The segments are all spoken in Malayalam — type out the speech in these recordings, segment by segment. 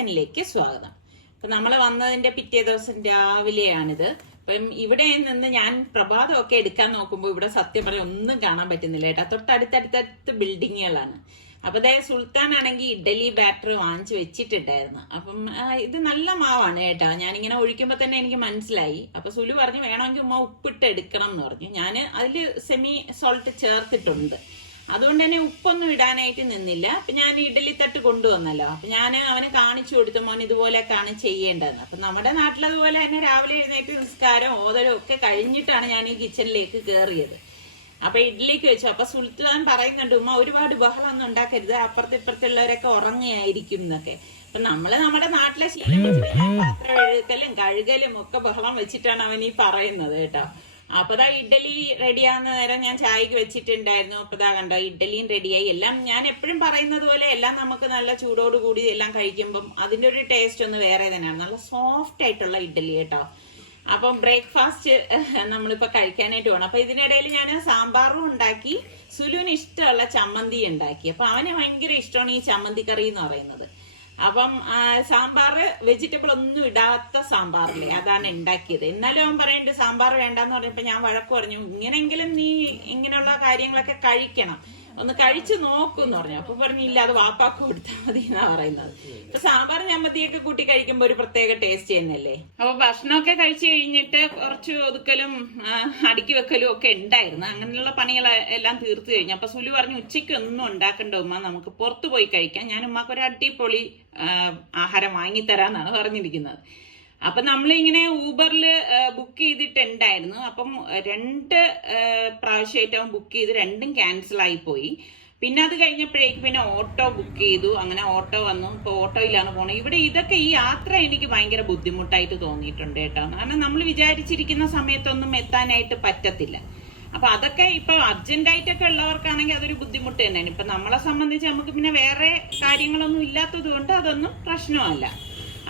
കിച്ചണിലേക്ക് സ്വാഗതം. അപ്പൊ നമ്മൾ വന്നതിന്റെ പിറ്റേ ദിവസം രാവിലെയാണിത്. അപ്പം ഇവിടെ നിന്ന് ഞാൻ പ്രഭാതമൊക്കെ എടുക്കാൻ നോക്കുമ്പോൾ ഇവിടെ സത്യം പറഞ്ഞാൽ ഒന്നും കാണാൻ പറ്റുന്നില്ല കേട്ടോ. തൊട്ടടുത്തടുത്തടുത്ത് ബിൽഡിങ്ങുകളാണ്. അപ്പൊ അതായത് സുൽത്താൻ ആണെങ്കിൽ ഇഡലി ബാറ്റർ വാങ്ങിച്ചു വെച്ചിട്ടുണ്ടായിരുന്നു. അപ്പം ഇത് നല്ല മാവാണ് കേട്ടോ. ഞാനിങ്ങനെ ഒഴിക്കുമ്പോ തന്നെ എനിക്ക് മനസ്സിലായി. അപ്പൊ സുലു പറഞ്ഞു വേണമെങ്കിൽ ഉമ്മ ഉപ്പിട്ട് എടുക്കണം എന്ന് പറഞ്ഞു. ഞാൻ അതിൽ സെമി സോൾട്ട് ചേർത്തിട്ടുണ്ട്. അതുകൊണ്ട് തന്നെ ഉപ്പൊന്നും ഇടാനായിട്ട് നിന്നില്ല. അപ്പൊ ഞാൻ ഇഡലി തട്ട് കൊണ്ടുവന്നല്ലോ. അപ്പൊ ഞാൻ അവന് കാണിച്ചു കൊടുത്തു, മോൻ ഇതുപോലെയൊക്കെയാണ് ചെയ്യേണ്ടതെന്ന്. അപ്പൊ നമ്മുടെ നാട്ടിലതുപോലെ തന്നെ രാവിലെ എഴുന്നേറ്റ് നിസ്കാരം ഓതലും ഒക്കെ കഴിഞ്ഞിട്ടാണ് ഞാൻ ഈ കിച്ചണിലേക്ക് കയറിയത്. അപ്പൊ ഇഡ്ഡലിക്ക് വെച്ചു. അപ്പൊ സുൽത്താൻ പറയുന്നുണ്ട്, ഉമ്മ ഒരുപാട് ബഹളമൊന്നും ഉണ്ടാക്കരുത്, അപ്പുറത്തിപ്പുറത്തുള്ളവരൊക്കെ ഉറങ്ങുകയായിരിക്കും എന്നൊക്കെ. അപ്പൊ നമ്മുടെ നാട്ടിലെ ശീലം വെച്ചിട്ട് പാത്രം കഴുകലും ഒക്കെ ബഹളം വെച്ചിട്ടാണ് അവൻ ഈ പറയുന്നത് കേട്ടോ. അപ്പൊ ദാ ഇഡ്ഡലി റെഡിയാകുന്ന നേരം ഞാൻ ചായക്ക് വെച്ചിട്ടുണ്ടായിരുന്നു. അപ്പൊ ദാ കണ്ടോ ഇഡ്ഡലിയും റെഡിയായി. എല്ലാം ഞാൻ എപ്പോഴും പറയുന്നത് പോലെ എല്ലാം നമുക്ക് നല്ല ചൂടോട് കൂടി എല്ലാം കഴിക്കുമ്പം അതിന്റെ ഒരു ടേസ്റ്റ് ഒന്ന് വേറെ തന്നെയാണ്. നല്ല സോഫ്റ്റ് ആയിട്ടുള്ള ഇഡ്ഡലി കേട്ടോ. അപ്പം ബ്രേക്ക്ഫാസ്റ്റ് നമ്മളിപ്പോ കഴിക്കാനായിട്ട് പോകണം. അപ്പൊ ഇതിനിടയിൽ ഞാൻ സാമ്പാറും ഉണ്ടാക്കി, സുലുവിന് ഇഷ്ടമുള്ള ചമ്മന്തി ഉണ്ടാക്കി. അപ്പൊ അവന് ഭയങ്കര ഇഷ്ടമാണ് ഈ ചമ്മന്തി കറി എന്ന് പറയുന്നത്. അപ്പം സാമ്പാർ വെജിറ്റബിൾ ഒന്നും ഇടാത്ത സാമ്പാറില്ലേ അതാണ് ഉണ്ടാക്കിയത്. എന്നാലും അവൻ പറയുന്നുണ്ട് സാമ്പാർ വേണ്ടെന്ന് പറഞ്ഞപ്പോ ഞാൻ വഴക്ക് പറഞ്ഞു, ഇങ്ങനെങ്കിലും നീ ഇങ്ങനെയുള്ള കാര്യങ്ങളൊക്കെ കഴിക്കണം, ഒന്ന് കഴിച്ചു നോക്കൂന്ന് പറഞ്ഞു. അപ്പൊ പറഞ്ഞില്ല, അത് വാപ്പാക്ക് കൊടുത്താൽ മതി എന്നാ പറയുന്നത്. ഇപ്പൊ സാമ്പാർ ചമ്മന്തിയൊക്കെ കൂട്ടി കഴിക്കുമ്പോ ഒരു പ്രത്യേക ടേസ്റ്റ് തന്നെയല്ലേ. അപ്പൊ ഭക്ഷണമൊക്കെ കഴിച്ചു കഴിഞ്ഞിട്ട് കുറച്ച് ഒതുക്കലും അടുക്കി വെക്കലും ഒക്കെ ഉണ്ടായിരുന്നു. അങ്ങനെയുള്ള പണികൾ എല്ലാം തീർത്തു കഴിഞ്ഞു. അപ്പൊ സുലു പറഞ്ഞു ഉച്ചയ്ക്ക് ഒന്നും ഉണ്ടാക്കണ്ട ഉമ്മ, നമുക്ക് പുറത്തു പോയി കഴിക്കാം, ഞാൻ ഉമ്മക്ക് ഒരു അടിപൊളി ആഹാരം വാങ്ങിത്തരാന്നാണ് പറഞ്ഞിരിക്കുന്നത്. അപ്പൊ നമ്മളിങ്ങനെ ഊബറിൽ ബുക്ക് ചെയ്തിട്ടുണ്ടായിരുന്നു. അപ്പം 2 പ്രാവശ്യമായിട്ട് അവൻ ബുക്ക് ചെയ്ത് 2ഉം ക്യാൻസൽ ആയി പോയി. പിന്നെ അത് കഴിഞ്ഞപ്പോഴേക്ക് പിന്നെ ഓട്ടോ ബുക്ക് ചെയ്തു. അങ്ങനെ ഓട്ടോ വന്നു. ഇപ്പൊ ഓട്ടോയിലാണ് പോണത്. ഇവിടെ ഇതൊക്കെ ഈ യാത്ര എനിക്ക് ഭയങ്കര ബുദ്ധിമുട്ടായിട്ട് തോന്നിയിട്ടുണ്ട് കേട്ടോ. കാരണം നമ്മൾ വിചാരിച്ചിരിക്കുന്ന സമയത്തൊന്നും എത്താനായിട്ട് പറ്റത്തില്ല. അപ്പൊ അതൊക്കെ ഇപ്പൊ അർജന്റായിട്ടൊക്കെ ഉള്ളവർക്കാണെങ്കിൽ അതൊരു ബുദ്ധിമുട്ട് തന്നെയാണ്. ഇപ്പൊ നമ്മളെ സംബന്ധിച്ച് നമുക്ക് പിന്നെ വേറെ കാര്യങ്ങളൊന്നും ഇല്ലാത്തത് കൊണ്ട് അതൊന്നും പ്രശ്നമല്ല.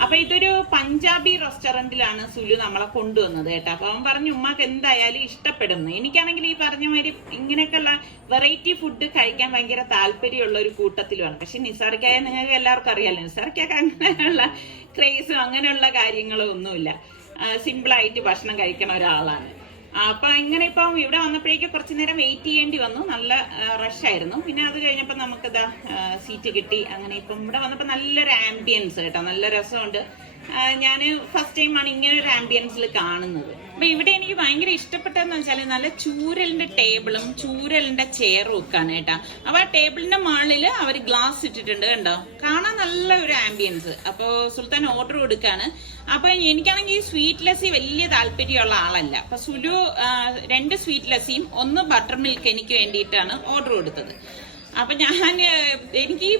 അപ്പൊ ഇതൊരു പഞ്ചാബി റെസ്റ്റോറന്റിലാണ് സുലു നമ്മളെ കൊണ്ടുവന്നത് കേട്ടോ. അപ്പൊ അവൻ പറഞ്ഞു ഉമ്മാക്ക് എന്തായാലും ഇഷ്ടപ്പെടുന്നു. എനിക്കാണെങ്കിൽ ഈ പറഞ്ഞ മാതിരി ഇങ്ങനെയൊക്കെയുള്ള വെറൈറ്റി ഫുഡ് കഴിക്കാൻ ഭയങ്കര താല്പര്യമുള്ള ഒരു കൂട്ടത്തിലുമാണ്. പക്ഷെ നിസാർക്കായ നിങ്ങൾക്ക് എല്ലാവർക്കും അറിയാലോ, നിസാർക്കൊക്കെ അങ്ങനെയുള്ള ക്രേസും അങ്ങനെയുള്ള കാര്യങ്ങളും ഒന്നുമില്ല. സിമ്പിളായിട്ട് ഭക്ഷണം കഴിക്കണ ഒരാളാണ്. അപ്പൊ ഇങ്ങനെ ഇപ്പം ഇവിടെ വന്നപ്പോഴേക്കും കുറച്ചു നേരം വെയിറ്റ് ചെയ്യേണ്ടി വന്നു. നല്ല റഷായിരുന്നു. പിന്നെ അത് കഴിഞ്ഞപ്പോ നമുക്കിതാ സീറ്റ് കിട്ടി. അങ്ങനെ ഇപ്പം ഇവിടെ വന്നപ്പോ നല്ലൊരു ആംബിയൻസ് കേട്ടോ, നല്ല രസമുണ്ട്. ഞാൻ ഫസ്റ്റ് ടൈമാണ് ഇങ്ങനെ ഒരു ആംബിയൻസിൽ കാണുന്നത്. അപ്പൊ ഇവിടെ എനിക്ക് ഭയങ്കര ഇഷ്ടപ്പെട്ടതെന്ന് വെച്ചാല് നല്ല ചൂരലിന്റെ ടേബിളും ചൂരലിന്റെ ചെയറും ഒക്കെയാണ് കേട്ടാ. അപ്പൊ ആ ടേബിളിന്റെ മുകളിൽ അവർ ഗ്ലാസ് ഇട്ടിട്ടുണ്ട് കണ്ടോ, കാണാൻ നല്ല ഒരു ആംബിയൻസ്. അപ്പൊ സുൽത്താൻ ഓർഡർ കൊടുക്കാണ്. അപ്പൊ എനിക്കാണെങ്കിൽ ഈ സ്വീറ്റ് ലസ്സി വലിയ താല്പര്യമുള്ള ആളല്ല. അപ്പൊ സുലു 2 സ്വീറ്റ് ലസ്സിയും 1 ബട്ടർ മിൽക്ക് എനിക്ക് വേണ്ടിയിട്ടാണ് ഓർഡർ കൊടുത്തത്. അപ്പൊ എനിക്ക് ഈ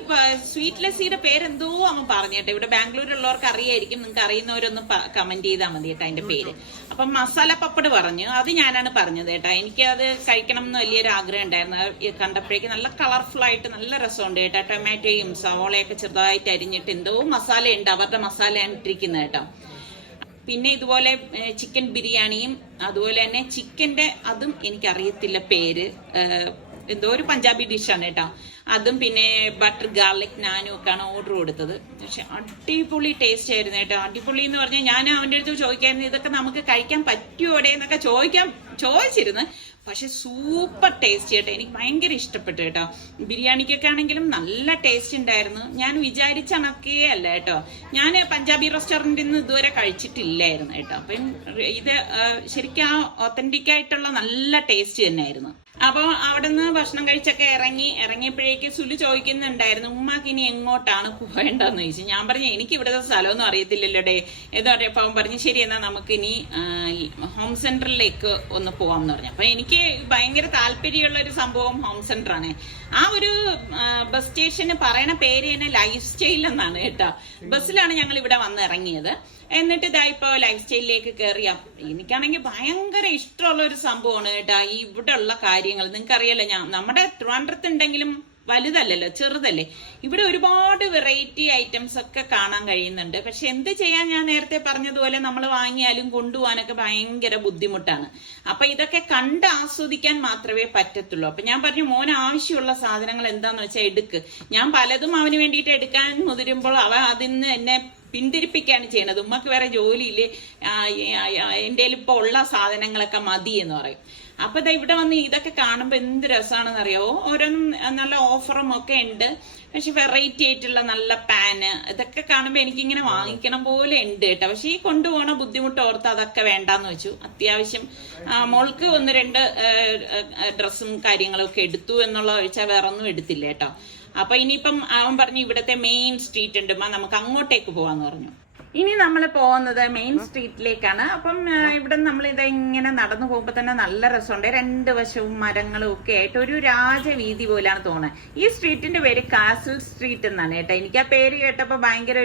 സ്വീറ്റ് ലസ്സിയുടെ പേരെന്തോ അവൻ പറഞ്ഞേട്ടെ. ഇവിടെ ബാംഗ്ലൂരുള്ളവർക്ക് അറിയായിരിക്കും, നിങ്ങൾക്ക് അറിയുന്നവരൊന്ന് കമന്റ് ചെയ്താൽ മതി കേട്ടോ അതിന്റെ പേര്. അപ്പം മസാല പപ്പട് പറഞ്ഞു, അത് ഞാനാണ് പറഞ്ഞത് കേട്ടോ. എനിക്ക് അത് കഴിക്കണം എന്ന് വലിയൊരു ആഗ്രഹം ഉണ്ടായിരുന്നു. കണ്ടപ്പോഴേക്ക് നല്ല കളർഫുൾ ആയിട്ട് നല്ല രസമുണ്ട് കേട്ടോ. ടൊമാറ്റോയും സവോളയൊക്കെ ചെറുതായിട്ട് അരിഞ്ഞിട്ട് എന്തോ മസാലയുണ്ട്, അവരുടെ മസാലയാണ് ഇട്ടിരിക്കുന്നത് കേട്ടോ. പിന്നെ ഇതുപോലെ ചിക്കൻ ബിരിയാണിയും അതുപോലെ തന്നെ ചിക്കന്റെ അതും എനിക്കറിയത്തില്ല പേര്, എന്തോ ഒരു പഞ്ചാബി ഡിഷാണ് കേട്ടോ. അതും പിന്നെ ബട്ടർ ഗാർലിക് നാനും ഒക്കെയാണ് ഓർഡർ കൊടുത്തത്. പക്ഷെ അടിപൊളി ടേസ്റ്റ് ആയിരുന്നു കേട്ടോ. അടിപൊളി എന്ന് പറഞ്ഞാൽ ഞാൻ അവൻ്റെ അടുത്ത് ചോദിക്കായിരുന്നു ഇതൊക്കെ നമുക്ക് കഴിക്കാൻ പറ്റുമോടെ എന്നൊക്കെ ചോദിച്ചിരുന്നു. പക്ഷെ സൂപ്പർ ടേസ്റ്റ് കേട്ടോ, എനിക്ക് ഭയങ്കര ഇഷ്ടപ്പെട്ടു കേട്ടോ. ബിരിയാണിക്കൊക്കെ ആണെങ്കിലും നല്ല ടേസ്റ്റ് ഉണ്ടായിരുന്നു. ഞാൻ വിചാരിച്ച കണക്കേ അല്ല കേട്ടോ. ഞാൻ പഞ്ചാബി റെസ്റ്റോറൻറ്റിൽ നിന്ന് ഇതുവരെ കഴിച്ചിട്ടില്ലായിരുന്നു കേട്ടോ. അപ്പം ഇത് ശരിക്കും ആ ഒത്തന്റിക് ആയിട്ടുള്ള നല്ല ടേസ്റ്റ് തന്നെയായിരുന്നു. അപ്പോൾ അവിടെ നിന്ന് ഭക്ഷണം കഴിച്ചൊക്കെ ഇറങ്ങിയപ്പോഴേക്ക് സുലു ചോദിക്കുന്നുണ്ടായിരുന്നു ഉമ്മാക്ക് ഇനി എങ്ങോട്ടാണ് പോകേണ്ടതെന്ന് ചോദിച്ചു. ഞാൻ പറഞ്ഞു എനിക്ക് ഇവിടുത്തെ സ്ഥലമൊന്നും അറിയത്തില്ലല്ലോ ഡേ എന്ന് പറഞ്ഞപ്പോൾ അവൻ പറഞ്ഞു ശരി എന്നാൽ നമുക്ക് ഇനി ഹോം സെന്ററിലേക്ക് ഒന്ന് പോവാമെന്ന് പറഞ്ഞു. അപ്പൊ എനിക്ക് ഭയങ്കര താല്പര്യമുള്ള ഒരു സംഭവം ഹോം സെന്റർ ആണ്. ആ ഒരു ബസ് സ്റ്റേഷന് പറയണ പേര് തന്നെ ലൈഫ് സ്റ്റൈൽ എന്നാണ് കേട്ടോ. ബസ്സിലാണ് ഞങ്ങൾ ഇവിടെ വന്ന് ഇറങ്ങിയത്. എന്നിട്ട് ഇതാ ഇപ്പൊ ലൈഫ് സ്റ്റൈലിലേക്ക് കയറിയ എനിക്കാണെങ്കിൽ ഭയങ്കര ഇഷ്ടമുള്ള ഒരു സംഭവമാണ് കേട്ടോ. ഈ ഇവിടെ ഉള്ള കാര്യങ്ങൾ നിങ്ങൾക്കറിയാലോ, നമ്മുടെ ട്രിവാൻഡ്രത്ത് ഉണ്ടെങ്കിലും വലുതല്ലല്ലോ, ചെറുതല്ലേ. ഇവിടെ ഒരുപാട് വെറൈറ്റി ഐറ്റംസ് ഒക്കെ കാണാൻ കഴിയുന്നുണ്ട്. പക്ഷെ എന്ത് ചെയ്യാൻ, ഞാൻ നേരത്തെ പറഞ്ഞതുപോലെ നമ്മൾ വാങ്ങിയാലും കൊണ്ടുപോകാനൊക്കെ ഭയങ്കര ബുദ്ധിമുട്ടാണ്. അപ്പൊ ഇതൊക്കെ കണ്ട് ആസ്വദിക്കാൻ മാത്രമേ പറ്റത്തുള്ളൂ. അപ്പൊ ഞാൻ പറഞ്ഞു, മോന് ആവശ്യമുള്ള സാധനങ്ങൾ എന്താന്ന് വെച്ചാൽ എടുക്ക്. ഞാൻ പലതും അവന് വേണ്ടിയിട്ട് എടുക്കാൻ മുതിരുമ്പോൾ അവ അതിന്ന് എന്നെ പിന്തിരിപ്പിക്കുകയാണ് ചെയ്യണത്. ഉമ്മക്ക് വേറെ ജോലിയില്ലേ, എൻ്റെ ഇപ്പൊ ഉള്ള സാധനങ്ങളൊക്കെ മതി എന്ന് പറയും. അപ്പൊ ഇവിടെ വന്ന് ഇതൊക്കെ കാണുമ്പോൾ എന്ത് രസമാണെന്ന് അറിയാവോ. ഓരോന്നും നല്ല ഓഫറും ഒക്കെ ഉണ്ട്. പക്ഷെ വെറൈറ്റി ആയിട്ടുള്ള നല്ല പാന് ഇതൊക്കെ കാണുമ്പോൾ എനിക്കിങ്ങനെ വാങ്ങിക്കണം പോലെ ഉണ്ട് കേട്ടോ. പക്ഷെ ഈ കൊണ്ടുപോകണ ബുദ്ധിമുട്ട് ഓർത്ത് അതൊക്കെ വേണ്ടാന്ന് വെച്ചു. അത്യാവശ്യം മോൾക്ക് 1-2 ഡ്രസ്സും കാര്യങ്ങളും ഒക്കെ എടുത്തു എന്നുള്ള ഒഴിച്ചാൽ വേറെ ഒന്നും എടുത്തില്ല കേട്ടോ. അപ്പൊ ഇനിയിപ്പം അവൻ പറഞ്ഞു ഇവിടത്തെ മെയിൻ സ്ട്രീറ്റ് ഉണ്ട്, നമുക്ക് അങ്ങോട്ടേക്ക് പോവാന്ന് പറഞ്ഞു. ഇനി നമ്മൾ പോകുന്നത് മെയിൻ സ്ട്രീറ്റിലേക്കാണ്. അപ്പം ഇവിടെ നമ്മൾ ഇങ്ങനെ നടന്നു പോകുമ്പോൾ തന്നെ നല്ല രസമുണ്ട്. 2 വശവും മരങ്ങളും ഒക്കെ ആയിട്ട് ഒരു രാജവീതി പോലാണ് തോന്നുന്നത്. ഈ സ്ട്രീറ്റിന്റെ പേര് കാസിൽ സ്ട്രീറ്റ് എന്നാണ് കേട്ടോ. എനിക്ക് ആ പേര് കേട്ടപ്പോൾ ഭയങ്കര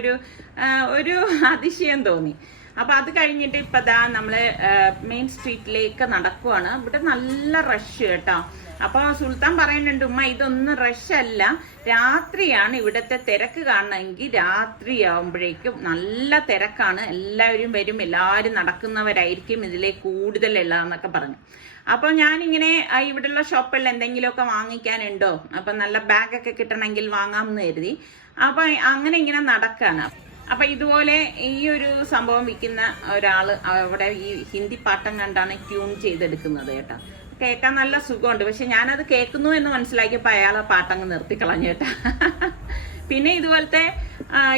ഒരു അതിശയം തോന്നി. അപ്പൊ അത് കഴിഞ്ഞിട്ട് ഇപ്പൊ നമ്മള് മെയിൻ സ്ട്രീറ്റിലേക്ക് നടക്കുവാണ്. ഇവിടെ നല്ല റഷ് കേട്ടോ. അപ്പൊ സുൽത്താൻ പറയുന്നുണ്ട്, ഉമ്മ ഇതൊന്നും റഷ് അല്ല, രാത്രിയാണ് ഇവിടത്തെ തിരക്ക് കാണണമെങ്കിൽ രാത്രിയാവുമ്പോഴേക്കും നല്ല തിരക്കാണ്, എല്ലാവരും വരും, എല്ലാവരും നടക്കുന്നവരായിരിക്കും ഇതിലെ കൂടുതലുള്ളതെന്നൊക്കെ പറഞ്ഞു. അപ്പൊ ഞാനിങ്ങനെ ഇവിടെയുള്ള ഷോപ്പുകളിൽ എന്തെങ്കിലുമൊക്കെ വാങ്ങിക്കാനുണ്ടോ, അപ്പൊ നല്ല ബാഗൊക്കെ കിട്ടണമെങ്കിൽ വാങ്ങാമെന്ന് കരുതി. അപ്പൊ അങ്ങനെ ഇങ്ങനെ നടക്കാണ്. അപ്പൊ ഇതുപോലെ ഈ ഒരു സംഭവം വിൽക്കുന്ന ഒരാള് അവിടെ ഈ ഹിന്ദി പാട്ടം കണ്ടാണ് ട്യൂൺ ചെയ്തെടുക്കുന്നത് കേട്ടോ. കേൾക്കാൻ നല്ല സുഖമുണ്ട്. പക്ഷെ ഞാനത് കേൾക്കുന്നു എന്ന് മനസ്സിലാക്കിയപ്പോൾ അയാളെ പാട്ടങ്ങ് നിർത്തിക്കളഞ്ഞു കേട്ടാ. പിന്നെ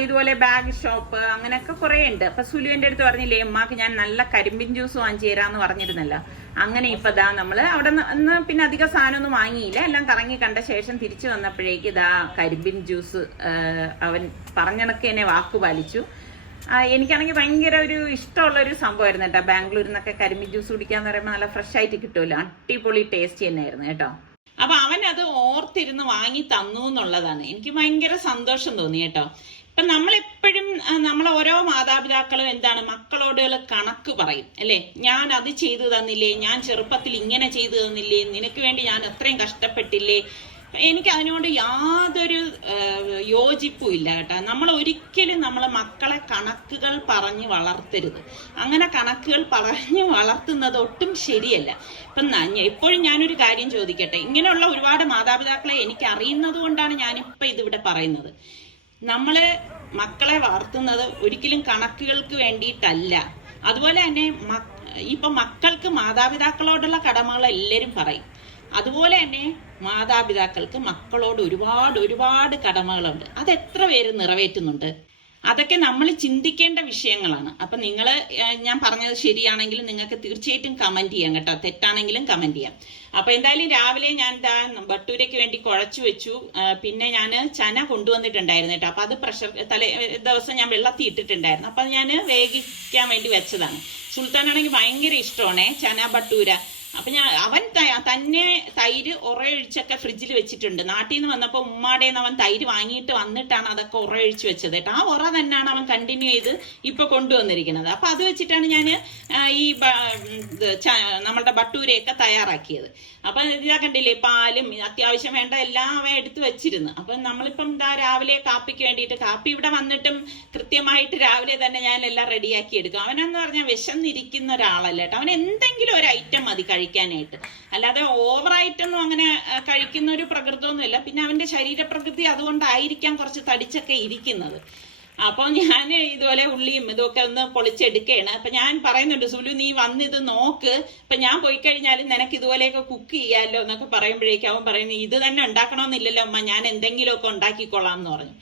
ഇതുപോലെ ബാഗ് ഷോപ്പ് അങ്ങനെയൊക്കെ കുറെ ഉണ്ട്. അപ്പൊ സുലുവിന്റെ അടുത്ത് പറഞ്ഞില്ലേ, ഉമ്മാക്ക് ഞാൻ നല്ല കരിമ്പിൻ ജ്യൂസ് വാങ്ങിച്ചു തരാന്ന് പറഞ്ഞിരുന്നല്ലോ. അങ്ങനെ ഇപ്പൊ നമ്മള് അവിടെ നിന്ന് പിന്നെ അധികം സാധനമൊന്നും വാങ്ങിയില്ല. എല്ലാം കറങ്ങി കണ്ട ശേഷം തിരിച്ചു വന്നപ്പോഴേക്ക് കരിമ്പിൻ ജ്യൂസ് അവൻ പറഞ്ഞണക്ക് എന്നെ വാക്കു പാലിച്ചു. എനിക്കാണെങ്കിൽ ഭയങ്കര ഒരു ഇഷ്ടമുള്ള ഒരു സംഭവമായിരുന്നു കേട്ടോ. ബാംഗ്ലൂരിൽ നിന്നൊക്കെ കരിമ്പിൻ ജ്യൂസ് കുടിക്കാന്ന് പറയുമ്പോൾ നല്ല ഫ്രഷ് ആയിട്ട് കിട്ടുമല്ലോ, അടിപൊളി ടേസ്റ്റ് തന്നെയായിരുന്നു കേട്ടോ. അപ്പൊ അവൻ അത് ഓർത്തിരുന്ന് വാങ്ങി തന്നു എന്നുള്ളതാണ് എനിക്ക് ഭയങ്കര സന്തോഷം തോന്നി കേട്ടോ. ഇപ്പൊ നമ്മളെപ്പോഴും ഓരോ മാതാപിതാക്കളും എന്താണ് മക്കളോട് കണക്ക് പറയും അല്ലേ. ഞാൻ അത് ചെയ്തു തന്നില്ലേ, ഞാൻ ചെറുപ്പത്തിൽ ഇങ്ങനെ ചെയ്തു തന്നില്ലേ, നിനക്ക് വേണ്ടി ഞാൻ അത്രയും കഷ്ടപ്പെട്ടില്ലേ. എനിക്ക് അതിനോട് യാതൊരു യോജിപ്പും ഇല്ല കേട്ടോ. നമ്മൾ ഒരിക്കലും നമ്മളെ മക്കളെ കണക്കുകൾ പറഞ്ഞ് വളർത്തരുത്. അങ്ങനെ കണക്കുകൾ പറഞ്ഞ് വളർത്തുന്നത് ഒട്ടും ശരിയല്ല. ഇപ്പം എപ്പോഴും ഞാനൊരു കാര്യം ചോദിക്കട്ടെ, ഇങ്ങനെയുള്ള ഒരുപാട് മാതാപിതാക്കളെ എനിക്ക് അറിയുന്നത് കൊണ്ടാണ് ഞാനിപ്പോൾ ഇതിവിടെ പറയുന്നത്. നമ്മള് മക്കളെ വളർത്തുന്നത് ഒരിക്കലും കണക്കുകൾക്ക് വേണ്ടിയിട്ടല്ല. അതുപോലെ തന്നെ ഇപ്പൊ മക്കൾക്ക് മാതാപിതാക്കളോടുള്ള കടമകൾ എല്ലാവരും പറയും. അതുപോലെ തന്നെ മാതാപിതാക്കൾക്ക് മക്കളോട് ഒരുപാട് കടമകളുണ്ട്. അത് എത്ര പേര് നിറവേറ്റുന്നുണ്ട്? അതൊക്കെ നമ്മൾ ചിന്തിക്കേണ്ട വിഷയങ്ങളാണ്. അപ്പൊ ഞാൻ പറഞ്ഞത് ശരിയാണെങ്കിലും നിങ്ങൾക്ക് തീർച്ചയായിട്ടും കമന്റ് ചെയ്യാം കേട്ടോ, തെറ്റാണെങ്കിലും കമന്റ് ചെയ്യാം. അപ്പൊ എന്തായാലും രാവിലെ ഞാൻ ബട്ടൂരയ്ക്ക് വേണ്ടി കുഴച്ചു വെച്ചു. പിന്നെ ഞാൻ ചന കൊണ്ടുവന്നിട്ടുണ്ടായിരുന്നു കേട്ടോ. അപ്പൊ അത് ദിവസം ഞാൻ വെള്ളത്തിൽ ഇട്ടിട്ടുണ്ടായിരുന്നു. അപ്പൊ ഞാൻ വേവിക്കാൻ വേണ്ടി വെച്ചതാണ്. സുൽത്താനാണെങ്കിൽ ഭയങ്കര ഇഷ്ടമാണേ ചന ബട്ടൂര. അപ്പൊ അവൻ തന്നെ തൈര് ഉറയൊഴിച്ചൊക്കെ ഫ്രിഡ്ജിൽ വെച്ചിട്ടുണ്ട്. നാട്ടിൽ നിന്ന് വന്നപ്പോൾ ഉമ്മാടേന്ന് അവൻ തൈര് വാങ്ങിയിട്ട് വന്നിട്ടാണ് അതൊക്കെ ഉറയൊഴിച്ച് വെച്ചത് കേട്ടോ. ആ ഉറ തന്നെയാണ് അവൻ കണ്ടിന്യൂ ചെയ്ത് ഇപ്പൊ കൊണ്ടുവന്നിരിക്കുന്നത്. അപ്പൊ അത് വെച്ചിട്ടാണ് ഞാൻ ഈ നമ്മളുടെ ബട്ടൂരയൊക്കെ തയ്യാറാക്കിയത്. അപ്പൊ ഇതാ കണ്ടില്ലേ, പാലും അത്യാവശ്യം വേണ്ട എല്ലാം അവൻ എടുത്തു വെച്ചിരുന്നു. അപ്പൊ നമ്മളിപ്പം രാവിലെ കാപ്പിക്ക് വേണ്ടിയിട്ട് കാപ്പി ഇവിടെ വന്നിട്ടും കൃത്യമായിട്ട് രാവിലെ തന്നെ ഞാൻ എല്ലാം റെഡിയാക്കി എടുക്കും. അവനെന്ന് പറഞ്ഞാൽ വിശന്നിരിക്കുന്ന ഒരാളല്ല കേട്ടോ. അവൻ എന്തെങ്കിലും ഒരു ഐറ്റം മതി കഴിക്കാനായിട്ട്, അല്ലാതെ ഓവറായിട്ടൊന്നും അങ്ങനെ കഴിക്കുന്ന ഒരു പ്രകൃതമൊന്നുമില്ല. പിന്നെ അവന്റെ ശരീരപ്രകൃതി അതുകൊണ്ടായിരിക്കാം കുറച്ച് തടിച്ചൊക്കെ ഇരിക്കുന്നത്. അപ്പൊ ഞാൻ ഇതുപോലെ ഉള്ളിയും ഇതൊക്കെ ഒന്ന് പൊളിച്ചെടുക്കുകയാണ്. അപ്പൊ ഞാൻ പറയുന്നുണ്ട്, സുലു നീ വന്നിത് നോക്ക്, ഇപ്പൊ ഞാൻ പോയി കഴിഞ്ഞാലും നിനക്ക് ഇതുപോലെയൊക്കെ കുക്ക് ചെയ്യാമല്ലോ എന്നൊക്കെ പറയുമ്പോഴേക്കും അവൻ പറയുന്നു, ഇത് തന്നെ ഉണ്ടാക്കണമെന്നില്ലല്ലോ അമ്മ, ഞാൻ എന്തെങ്കിലുമൊക്കെ ഉണ്ടാക്കിക്കൊള്ളാം എന്ന് പറഞ്ഞു.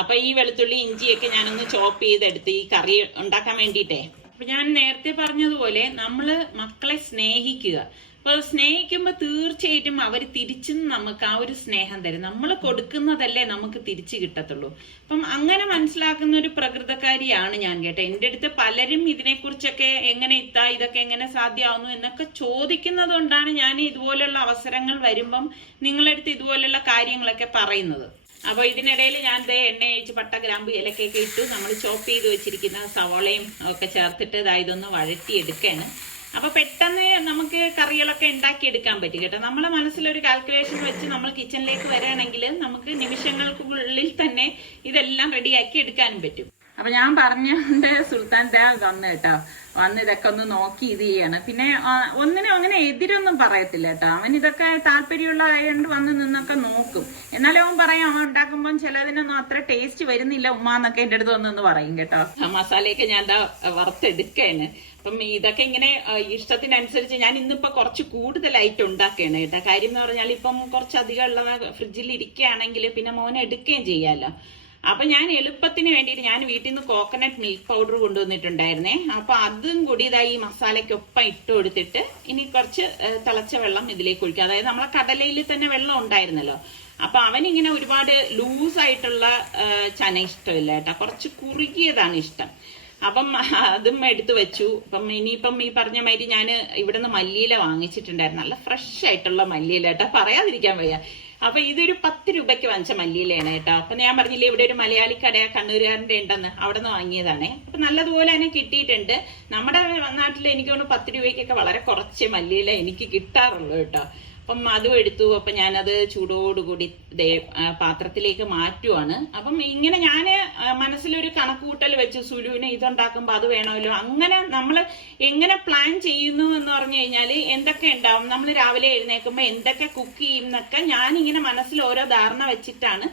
അപ്പൊ ഈ വെളുത്തുള്ളി ഇഞ്ചിയൊക്കെ ഞാനൊന്ന് ചോപ്പ് ചെയ്തെടുത്ത് ഈ കറി ഉണ്ടാക്കാൻ വേണ്ടിയിട്ടേ. അപ്പൊ ഞാൻ നേരത്തെ പറഞ്ഞതുപോലെ നമ്മള് മക്കളെ സ്നേഹിക്കുക. അപ്പൊ സ്നേഹിക്കുമ്പോൾ തീർച്ചയായിട്ടും അവർ തിരിച്ചും നമുക്ക് ആ ഒരു സ്നേഹം തരും. നമ്മൾ കൊടുക്കുന്നതല്ലേ നമുക്ക് തിരിച്ചു കിട്ടത്തുള്ളൂ. അപ്പം അങ്ങനെ മനസ്സിലാക്കുന്ന ഒരു പ്രകൃതക്കാരിയാണ് ഞാൻ കേട്ടോ. എൻ്റെ അടുത്ത് പലരും ഇതിനെക്കുറിച്ചൊക്കെ ഇതൊക്കെ എങ്ങനെ സാധ്യമാവുന്നു എന്നൊക്കെ ചോദിക്കുന്നത് കൊണ്ടാണ് ഞാൻ ഇതുപോലുള്ള അവസരങ്ങൾ വരുമ്പം നിങ്ങളടുത്ത് ഇതുപോലുള്ള കാര്യങ്ങളൊക്കെ പറയുന്നത്. അപ്പൊ ഇതിനിടയിൽ ഞാൻ എണ്ണ ഒഴിച്ച് പട്ട ഗ്രാമ്പ് ഇലക്കൊക്കെ ഇട്ടു നമ്മൾ ചോപ്പ് ചെയ്ത് വെച്ചിരിക്കുന്ന സവോളയും ഒക്കെ ചേർത്തിട്ട് ഇതൊന്ന് വഴറ്റി എടുക്കുകയാണ്. അപ്പൊ പെട്ടെന്ന് നമുക്ക് കറികളൊക്കെ ഉണ്ടാക്കി എടുക്കാൻ പറ്റും കേട്ടോ. നമ്മളെ മനസ്സിലൊരു കാൽക്കുലേഷൻ വെച്ച് നമ്മൾ കിച്ചണിലേക്ക് വരികയാണെങ്കിൽ നമുക്ക് നിമിഷങ്ങൾക്കുള്ളിൽ തന്നെ ഇതെല്ലാം റെഡിയാക്കി എടുക്കാനും പറ്റും. അപ്പൊ ഞാൻ പറഞ്ഞുകൊണ്ട് സുൽത്താൻ ദാ വന്നു കേട്ടോ. വന്ന് ഇതൊക്കെ ഒന്ന് നോക്കി ഇത് ചെയ്യാണ്. പിന്നെ ഒന്നിനും അങ്ങനെ എതിരൊന്നും പറയത്തില്ല കേട്ടോ. അവൻ ഇതൊക്കെ താല്പര്യമുള്ളതായതുകൊണ്ട് വന്ന് നിന്നൊക്കെ നോക്കും. എന്നാലും അവൻ പറയും അവൻ ഉണ്ടാക്കുമ്പോൾ ചിലതിനൊന്നും അത്ര ടേസ്റ്റ് വരുന്നില്ല ഉമ്മ എന്നൊക്കെ എൻ്റെ അടുത്ത് വന്നൊന്ന് പറയും കേട്ടോ. മസാലയൊക്കെ ഞാൻ എന്താ വറുത്തെടുക്കാണ്. അപ്പം ഇതൊക്കെ ഇങ്ങനെ ഇഷ്ടത്തിനനുസരിച്ച് ഞാൻ ഇന്നിപ്പോ കുറച്ച് കൂടുതലായിട്ട് ഉണ്ടാക്കുകയാണ് കേട്ടോ. കാര്യം എന്ന് പറഞ്ഞാൽ ഇപ്പം കുറച്ചധികം ഉള്ളത് ഫ്രിഡ്ജിൽ ഇരിക്കുകയാണെങ്കിൽ പിന്നെ മോനെ എടുക്കുകയും ചെയ്യാമല്ലോ. അപ്പൊ ഞാൻ എളുപ്പത്തിന് വേണ്ടിയിട്ട് ഞാൻ വീട്ടിൽ നിന്ന് കോക്കനട്ട് മിൽക്ക് പൗഡർ കൊണ്ടുവന്നിട്ടുണ്ടായിരുന്നേ. അപ്പൊ അതും കൂടി ഇതായി ഈ മസാലയ്ക്കൊപ്പം ഇട്ട് കൊടുത്തിട്ട് ഇനി കുറച്ച് തിളച്ച വെള്ളം ഇതിലേക്ക് ഒഴിക്കുക. അതായത് നമ്മളെ കടലയിൽ തന്നെ വെള്ളം ഉണ്ടായിരുന്നല്ലോ. അപ്പൊ അവനിങ്ങനെ ഒരുപാട് ലൂസായിട്ടുള്ള ചന ഇഷ്ടമില്ല കേട്ടോ. കുറച്ച് കുറുകിയതാണ് ഇഷ്ടം. അപ്പം അതും എടുത്തു വെച്ചു. അപ്പം ഇനിയിപ്പം ഈ പറഞ്ഞ മാതിരി ഞാൻ ഇവിടെ നിന്ന് മല്ലിയില വാങ്ങിച്ചിട്ടുണ്ടായിരുന്നു. നല്ല ഫ്രഷ് ആയിട്ടുള്ള മല്ലിയില കേട്ടോ, പറയാതിരിക്കാൻ വയ്യ. അപ്പൊ ഇതൊരു 10 രൂപയ്ക്ക് വാങ്ങിച്ച മല്ലിയിലയാണ് കേട്ടോ. അപ്പൊ ഞാൻ പറഞ്ഞില്ലേ ഇവിടെ ഒരു മലയാളി കട കണ്ണൂരുകാരൻ്റെ ഉണ്ടെന്ന്, അവിടെ നിന്ന് വാങ്ങിയതാണേ. അപ്പൊ നല്ലതുപോലെ തന്നെ കിട്ടിയിട്ടുണ്ട്. നമ്മുടെ നാട്ടിൽ എനിക്ക് തോന്നുന്നു 10 രൂപയ്ക്കൊക്കെ വളരെ കുറച്ച് മല്ലിയില എനിക്ക് കിട്ടാറുള്ളൂ കേട്ടോ. അപ്പം അതും എടുത്തു. അപ്പൊ ഞാനത് ചൂടോടുകൂടി പാത്രത്തിലേക്ക് മാറ്റുവാണ്. അപ്പം ഇങ്ങനെ ഞാൻ മനസ്സിലൊരു കണക്കുകൂട്ടൽ വെച്ചു, സുലുവിന് ഇതുണ്ടാക്കുമ്പോൾ അത് വേണമല്ലോ. അങ്ങനെ നമ്മൾ എങ്ങനെ പ്ലാൻ ചെയ്യുന്നു എന്ന് പറഞ്ഞു കഴിഞ്ഞാൽ എന്തൊക്കെ ഉണ്ടാവും, നമ്മൾ രാവിലെ എഴുന്നേൽക്കുമ്പോൾ എന്തൊക്കെ കുക്ക് ചെയ്യും എന്നൊക്കെ ഞാനിങ്ങനെ മനസ്സിൽ ഓരോ ധാരണ വെച്ചിട്ടാണ്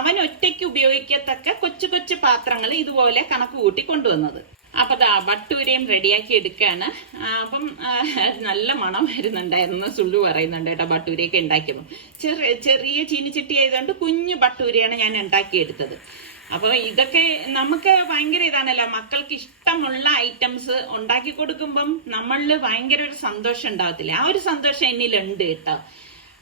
അവൻ ഒറ്റയ്ക്ക് ഉപയോഗിക്കത്തക്ക കൊച്ചു കൊച്ചു പാത്രങ്ങൾ ഇതുപോലെ കണക്ക് കൂട്ടി കൊണ്ടുവന്നത്. അപ്പൊ ദാ ബട്ടൂരയും റെഡിയാക്കി എടുക്കുകയാണ്. അപ്പം നല്ല മണം വരുന്നുണ്ടായിരുന്നു. സുള്ളു പറയുന്നുണ്ട് കേട്ടോ ബട്ടൂരയൊക്കെ ഉണ്ടാക്കിയപ്പോൾ. ചെറിയ ചീനിച്ചട്ടി ആയതുകൊണ്ട് കുഞ്ഞു ബട്ടൂരയാണ് ഞാൻ ഉണ്ടാക്കിയെടുത്തത്. അപ്പൊ ഇതൊക്കെ നമുക്ക് ഭയങ്കര ഇതാണല്ലോ, മക്കൾക്ക് ഇഷ്ടമുള്ള ഐറ്റംസ് ഉണ്ടാക്കി കൊടുക്കുമ്പം നമ്മളിൽ ഭയങ്കര ഒരു സന്തോഷം ഉണ്ടാവത്തില്ലേ, ആ ഒരു സന്തോഷം എന്നിലുണ്ട് കേട്ടോ.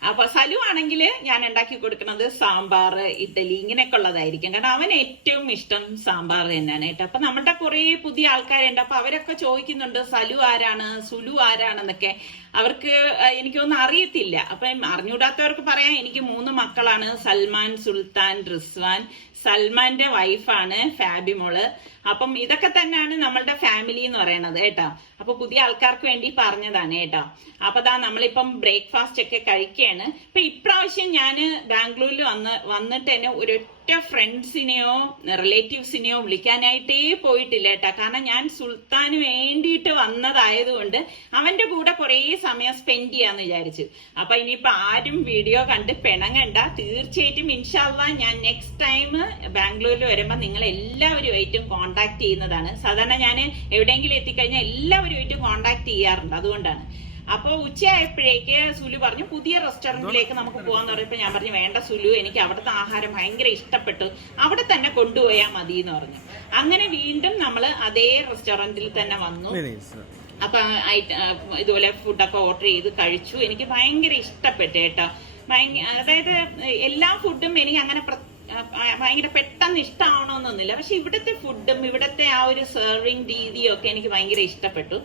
അപ്പൊ സലു ആണെങ്കിൽ ഞാൻ ഉണ്ടാക്കി കൊടുക്കുന്നത് സാമ്പാർ, ഇഡ്ഡലി ഇങ്ങനെയൊക്കെ ഉള്ളതായിരിക്കും. കാരണം അവന് ഏറ്റവും ഇഷ്ടം സാമ്പാർ തന്നെയാണ് കേട്ടോ. അപ്പൊ നമ്മുടെ കുറെ പുതിയ ആൾക്കാരുണ്ട്. അപ്പൊ അവരൊക്കെ ചോദിക്കുന്നുണ്ട് സലു ആരാണ്, സുലു ആരാണെന്നൊക്കെ. അവർക്ക് എനിക്കൊന്നും അറിയത്തില്ല. അപ്പൊ അറിഞ്ഞൂടാത്തവർക്ക് പറയാം, എനിക്ക് 3 മക്കളാണ്, സൽമാൻ, സുൽത്താൻ, റിസ്വാൻ. സൽമാന്റെ വൈഫാണ് ഫാബിമോള്. അപ്പം ഇതൊക്കെ തന്നെയാണ് നമ്മളുടെ ഫാമിലി എന്ന് പറയണത് കേട്ടോ. അപ്പൊ പുതിയ ആൾക്കാർക്ക് വേണ്ടി പറഞ്ഞതാണ് കേട്ടോ. അപ്പൊ ദാ നമ്മളിപ്പം ബ്രേക്ക്ഫാസ്റ്റ് ഒക്കെ കഴിക്കുകയാണ്. ഇപ്പൊ ഇപ്രാവശ്യം ഞാന് ബാംഗ്ലൂരിൽ വന്നിട്ട് തന്നെ ഒരൊറ്റ ഫ്രണ്ട്സിനെയോ റിലേറ്റീവ്സിനെയോ വിളിക്കാനായിട്ടേ പോയിട്ടില്ല കേട്ടോ. കാരണം ഞാൻ സുൽത്താന് വേണ്ടിയിട്ട് വന്നതായതുകൊണ്ട് അവന്റെ കൂടെ കുറേ സമയം സ്പെൻഡ് ചെയ്യാന്ന് വിചാരിച്ചു. അപ്പൊ ഇനിയിപ്പൊ ആരും വീഡിയോ കണ്ട് പിണങ്ങണ്ട. തീർച്ചയായിട്ടും ഇൻഷാ അല്ലാഹ് ഞാൻ നെക്സ്റ്റ് ടൈം ബാംഗ്ലൂരിൽ വരുമ്പോ നിങ്ങൾ എല്ലാവരുമായിട്ടും കോണ്ടാക്ട് ചെയ്യുന്നതാണ്. സാധാരണ ഞാൻ എവിടെയെങ്കിലും എത്തിക്കഴിഞ്ഞാൽ എല്ലാവരുമായിട്ടും കോണ്ടാക്ട് ചെയ്യാറുണ്ട്, അതുകൊണ്ടാണ്. അപ്പൊ ഉച്ചയായപ്പോഴേക്ക് സുലു പറഞ്ഞു പുതിയ റെസ്റ്റോറന്റിലേക്ക് നമുക്ക് പോകാന്ന് പറഞ്ഞപ്പോ ഞാൻ പറഞ്ഞു വേണ്ട സുലു, എനിക്ക് അവിടുത്തെ ആഹാരം ഭയങ്കര ഇഷ്ടപ്പെട്ടു, അവിടെ തന്നെ കൊണ്ടുപോയാൽ മതി എന്ന് പറഞ്ഞു. അങ്ങനെ വീണ്ടും നമ്മൾ അതേ റെസ്റ്റോറന്റിൽ തന്നെ വന്നു. അപ്പൊ ഇതുപോലെ ഫുഡൊക്കെ ഓർഡർ ചെയ്ത് കഴിച്ചു. എനിക്ക് ഭയങ്കര ഇഷ്ടപ്പെട്ടു കേട്ടോ. അതായത് എല്ലാ ഫുഡും എനിക്ക് അങ്ങനെ ഭയങ്കര പെട്ടെന്ന് ഇഷ്ടമാവണമെന്നൊന്നുമില്ല. പക്ഷെ ഇവിടുത്തെ ഫുഡും ഇവിടുത്തെ ആ ഒരു സെർവിങ് രീതിയും ഒക്കെ എനിക്ക് ഭയങ്കര ഇഷ്ടപ്പെട്ടു.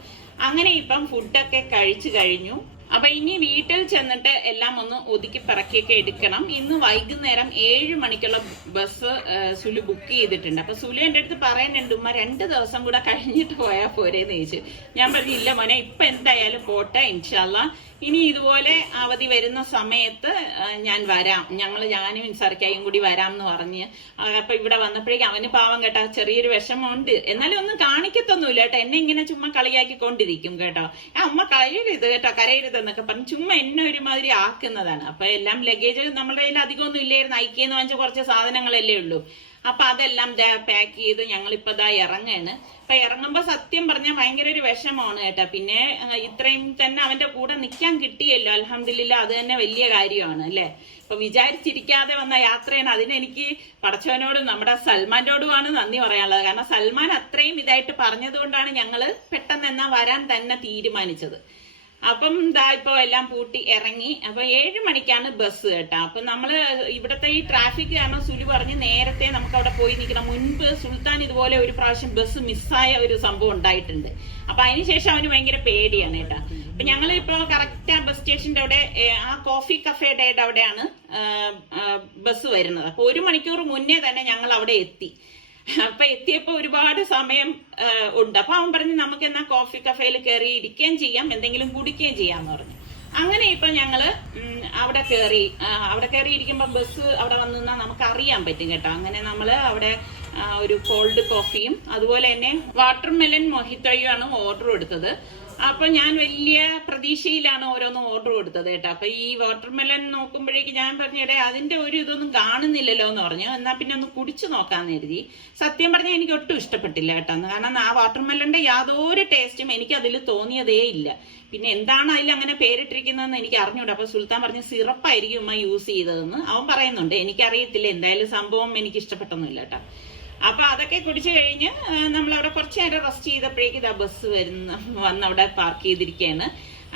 അങ്ങനെ ഇപ്പം ഫുഡൊക്കെ കഴിച്ചു കഴിഞ്ഞു. അപ്പൊ ഇനി വീട്ടിൽ ചെന്നിട്ട് എല്ലാം ഒന്ന് ഒതുക്കി പറക്കിയൊക്കെ എടുക്കണം. ഇന്ന് വൈകുന്നേരം 7 മണിക്കുള്ള ബസ് സുലു ബുക്ക് ചെയ്തിട്ടുണ്ട്. അപ്പൊ സുലു എൻ്റെ അടുത്ത് പറയുന്നുണ്ട് ഉമ്മ 2 ദിവസം കൂടെ കഴിഞ്ഞിട്ട് പോയാൽ പോരേന്ന് ചോദിച്ചു. ഞാൻ പറഞ്ഞു ഇല്ല മോനെ, ഇപ്പൊ എന്തായാലും പോട്ടെ, ഇൻഷാല്ലാ ഇനി ഇതുപോലെ അവധി വരുന്ന സമയത്ത് ഞാൻ വരാം, ഞാനും ഇൻസാർക്കായും കൂടി വരാം എന്ന് പറഞ്ഞ്. അപ്പൊ ഇവിടെ വന്നപ്പോഴേക്കും അവന് പാവം കേട്ടോ ചെറിയൊരു വിഷമമുണ്ട്. എന്നാലും ഒന്നും കാണിക്കത്തൊന്നുമില്ല കേട്ടോ, എന്നെ ഇങ്ങനെ ചുമ്മാ കളിയാക്കിക്കൊണ്ടിരിക്കും കേട്ടോ. അമ്മ കരയരുത് കേട്ടോ, കരയരുത് എന്നൊക്കെ പറഞ്ഞ് ചുമ്മാ എന്നെ ഒരുമാതിരി ആക്കുന്നതാണ്. അപ്പൊ എല്ലാം ലഗേജ് നമ്മുടെ കയ്യിൽ അധികമൊന്നും ഇല്ലായിരുന്നു, ഐക്യെന്ന് വാങ്ങിച്ച കുറച്ച് സാധനങ്ങളല്ലേ ഉള്ളൂ. അപ്പൊ അതെല്ലാം പാക്ക് ചെയ്ത് ഞങ്ങളിപ്പോ ഇതാ ഇറങ്ങാണ്. അപ്പൊ ഇറങ്ങുമ്പോ സത്യം പറഞ്ഞാൽ ഭയങ്കര ഒരു വിഷമമാണ് കേട്ടോ. പിന്നെ ഇത്രയും തന്നെ അവന്റെ കൂടെ നിൽക്കാൻ കിട്ടിയല്ലോ, അൽഹംദുലില്ലാ, അത് തന്നെ വലിയ കാര്യമാണ് അല്ലെ. ഇപ്പൊ വിചാരിച്ചിരിക്കാതെ വന്ന യാത്രയാണ്. അതിനെനിക്ക് പടച്ചവനോടും നമ്മുടെ സൽമാനോടുമാണ് നന്ദി പറയാനുള്ളത്. കാരണം സൽമാൻ അത്രയും ഇതായിട്ട് പറഞ്ഞത് കൊണ്ടാണ് ഞങ്ങള് പെട്ടെന്ന് എന്നാ വരാൻ തന്നെ തീരുമാനിച്ചത്. അപ്പം ഇതാ ഇപ്പൊ എല്ലാം പൂട്ടി ഇറങ്ങി. അപ്പൊ 7 മണിക്കാണ് ബസ് കേട്ടോ. അപ്പൊ നമ്മള് ഇവിടത്തെ ഈ ട്രാഫിക് കാരണം സുലു പറഞ്ഞ് നേരത്തെ നമുക്ക് അവിടെ പോയി നിൽക്കണം. മുൻപ് സുൽത്താൻ ഇതുപോലെ ഒരു പ്രാവശ്യം ബസ് മിസ്സായ ഒരു സംഭവം ഉണ്ടായിട്ടുണ്ട്. അപ്പൊ അതിനുശേഷം അവന് ഭയങ്കര പേടിയാണ് കേട്ടോ. അപ്പൊ ഞങ്ങൾ ഇപ്പൊ കറക്റ്റ് ആ ബസ് സ്റ്റേഷന്റെ അവിടെ ആ കോഫി കഫേയുടെ അവിടെയാണ് ബസ് വരുന്നത്. അപ്പൊ 1 മണിക്കൂർ മുന്നേ തന്നെ ഞങ്ങൾ അവിടെ എത്തി. അപ്പൊ എത്തിയപ്പോ ഒരുപാട് സമയം ഉണ്ട്. അപ്പൊ അവൻ പറഞ്ഞു നമുക്ക് എന്നാ കോഫി കഫേയിൽ കയറി ഇരിക്കുകയും ചെയ്യാം, എന്തെങ്കിലും കുടിക്കുകയും ചെയ്യാന്ന് പറഞ്ഞു. അങ്ങനെ ഇപ്പൊ ഞങ്ങള് അവിടെ കയറി ഇരിക്കുമ്പോ ബസ് അവിടെ വന്നു നിന്നാൽ നമുക്ക് അറിയാൻ പറ്റും കേട്ടോ. അങ്ങനെ നമ്മള് അവിടെ ഒരു കോൾഡ് കോഫിയും അതുപോലെ തന്നെ വാട്ടർമെലൻ മൊഹിത്തോയുമാണ് ഓർഡർ കൊടുത്തത്. അപ്പൊ ഞാൻ വലിയ പ്രതീക്ഷയിലാണ് ഓരോന്നും ഓർഡർ കൊടുത്തത് കേട്ടോ. അപ്പൊ ഈ വാട്ടർമെലൻ നോക്കുമ്പോഴേക്ക് ഞാൻ പറഞ്ഞിടെ അതിന്റെ ഒരു ഇതൊന്നും കാണുന്നില്ലല്ലോ എന്ന് പറഞ്ഞു. എന്നാ പിന്നെ ഒന്ന് കുടിച്ചു നോക്കാന്ന് കരുതി. സത്യം പറഞ്ഞാൽ എനിക്ക് ഒട്ടും ഇഷ്ടപ്പെട്ടില്ല കേട്ടോ. കാരണം ആ വാട്ടർമെലന്റെ യാതൊരു ടേസ്റ്റും എനിക്ക് അതിൽ തോന്നിയതേ ഇല്ല. പിന്നെ എന്താണ് അതിൽ അങ്ങനെ പേരിട്ടിരിക്കുന്നതെന്ന് എനിക്ക് അറിഞ്ഞൂടാ. അപ്പൊ സുൽത്താൻ പറഞ്ഞ് സിറപ്പായിരിക്കും ഉമ്മ യൂസ് ചെയ്തതെന്ന് അവൻ പറയുന്നുണ്ട്. എനിക്കറിയത്തില്ല, എന്തായാലും സംഭവം എനിക്ക് ഇഷ്ടപ്പെട്ടൊന്നുമില്ല കേട്ടോ. അപ്പൊ അതൊക്കെ കുടിച്ചു കഴിഞ്ഞ് നമ്മളവിടെ കുറച്ചു നേരം റെസ്റ്റ് ചെയ്തപ്പോഴേക്ക് ഇതാ ബസ് വന്ന് അവിടെ പാർക്ക് ചെയ്തിരിക്കുകയാണ്.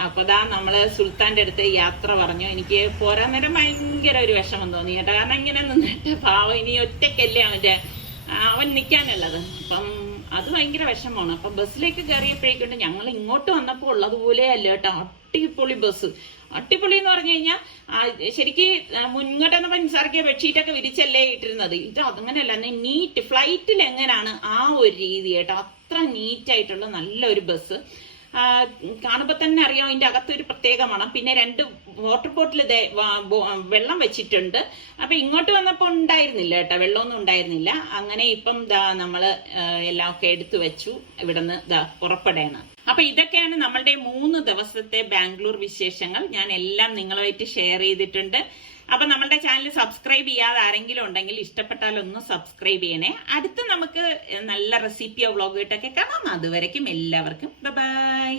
അപ്പൊ ദാ നമ്മള് സുൽത്താന്റെ അടുത്ത് യാത്ര പറഞ്ഞു. എനിക്ക് പോരാൻ നേരം ഭയങ്കര ഒരു വിഷമം തോന്നി കേട്ടോ. കാരണം ഇങ്ങനെ നിന്നിട്ട് പാവം ഇനി ഒറ്റയ്ക്കല്ലേ അവൻ നിൽക്കാനുള്ളത്. അപ്പം അത് ഭയങ്കര വിഷമമാണ്. അപ്പൊ ബസ്സിലേക്ക് കയറിയപ്പോഴേക്കുണ്ട് ഞങ്ങൾ ഇങ്ങോട്ട് വന്നപ്പോ ഉള്ളതുപോലെ അല്ല കേട്ടോ. അടിപൊളി ബസ്. അടിപൊളി എന്ന് പറഞ്ഞു കഴിഞ്ഞാൽ ശരിക്ക് മുൻകോട്ട് വന്നപ്പോ നിസാർക്ക് ബെഡ്ഷീറ്റൊക്കെ വിരിച്ചല്ലേ ഇട്ടിരുന്നത്. ഇത് അതങ്ങനെയല്ല, നീറ്റ് ഫ്ലൈറ്റിൽ എങ്ങനെയാണ് ആ ഒരു രീതി കേട്ടോ. അത്ര നീറ്റായിട്ടുള്ള നല്ലൊരു ബസ്. കാണുമ്പോ തന്നെ അറിയാം ഇതിന്റെ അകത്തൊരു പ്രത്യേക മണം. പിന്നെ 2 വാട്ടർ ബോട്ടിൽ വെള്ളം വെച്ചിട്ടുണ്ട്. അപ്പൊ ഇങ്ങോട്ട് വന്നപ്പോ ഉണ്ടായിരുന്നില്ല കേട്ടോ, വെള്ളമൊന്നും ഉണ്ടായിരുന്നില്ല. അങ്ങനെ ഇപ്പം നമ്മള് എല്ലാം ഒക്കെ എടുത്തു വെച്ചു, ഇവിടുന്ന് പുറപ്പെടേണ്. അപ്പൊ ഇതൊക്കെയാണ് നമ്മളുടെ 3 ദിവസത്തെ ബാംഗ്ലൂർ വിശേഷങ്ങൾ. ഞാൻ എല്ലാം നിങ്ങളുമായിട്ട് ഷെയർ ചെയ്തിട്ടുണ്ട്. അപ്പൊ നമ്മളുടെ ചാനൽ സബ്സ്ക്രൈബ് ചെയ്യാതെ ആരെങ്കിലും ഉണ്ടെങ്കിൽ ഇഷ്ടപ്പെട്ടാൽ ഒന്ന് സബ്സ്ക്രൈബ് ചെയ്യണേ. അടുത്ത് നമുക്ക് നല്ല റെസിപ്പിയോ വ്ളോഗായിട്ടൊക്കെ കാണാം. അതുവരയ്ക്കും എല്ലാവർക്കും ബൈ.